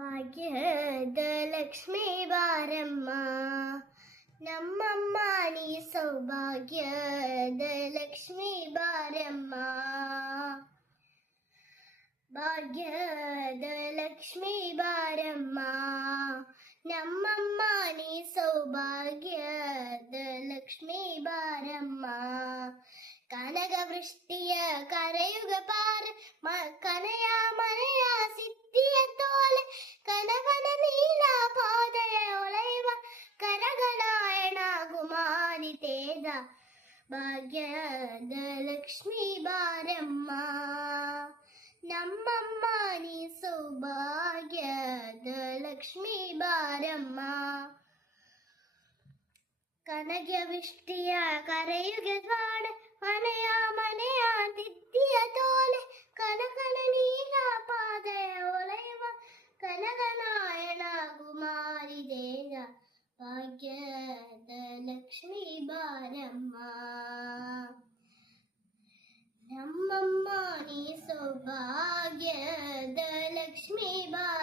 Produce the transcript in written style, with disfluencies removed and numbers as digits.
ಭಾಗ್ಯದ ಲಕ್ಷ್ಮೀ ಬಾರಮ್ಮ ನಮ್ಮಮ್ಮ ನೀ ಸೌಭಾಗ್ಯದ ಲಕ್ಷ್ಮೀ ಬಾರಮ್ಮ ಭಾಗ್ಯದ ಲಕ್ಷ್ಮೀ ಬಾರಮ್ಮ ನಮ್ಮಮ್ಮ ನೀ ಸೌಭಾಗ್ಯದ ಲಕ್ಷ್ಮೀ ಬಾರಮ್ಮ ಕನಕ ವೃಷ್ಟಿಯ ಕರೆಯುಗ ಪಾರ ಕನಯ ಮನೆಯ ಸಿದ್ಧಿಯ ತೋಲೆ ಕನಕನ ನೀಲ ಪಾದಯ ಒಲೈವ ಕರಗನಾಯಣ ಕುಮಾರಿ ತೇಜ ಭಾಗ್ಯದ ಲಕ್ಷ್ಮೀ ಬಾರಮ್ಮ ನಮ್ಮಮ್ಮ ನೀ ಸೌಭಾಗ್ಯದ ಲಕ್ಷ್ಮೀ ಬಾರಮ್ಮ ಕನಕ ವೃಷ್ಟಿಯ ಕರೆಯುಗ ದ್ವಾಡ ಮನೆಯ ತಿದ್ದಿಯ ತೋಲೆ ಕನಕನ ನೀಲ ಪಾದಯ ಒಲೈವ ಕನಕನಾಯಣ ಕುಮಾರಿ ದೇಗ ಭಾಗ್ಯದ ಲಕ್ಷ್ಮೀ ಬಾರಮ್ಮ ನಮ್ಮಮ್ಮ ನೀ ಸೌಭಾಗ್ಯದ ಲಕ್ಷ್ಮೀ ಬಾರಮ್ಮ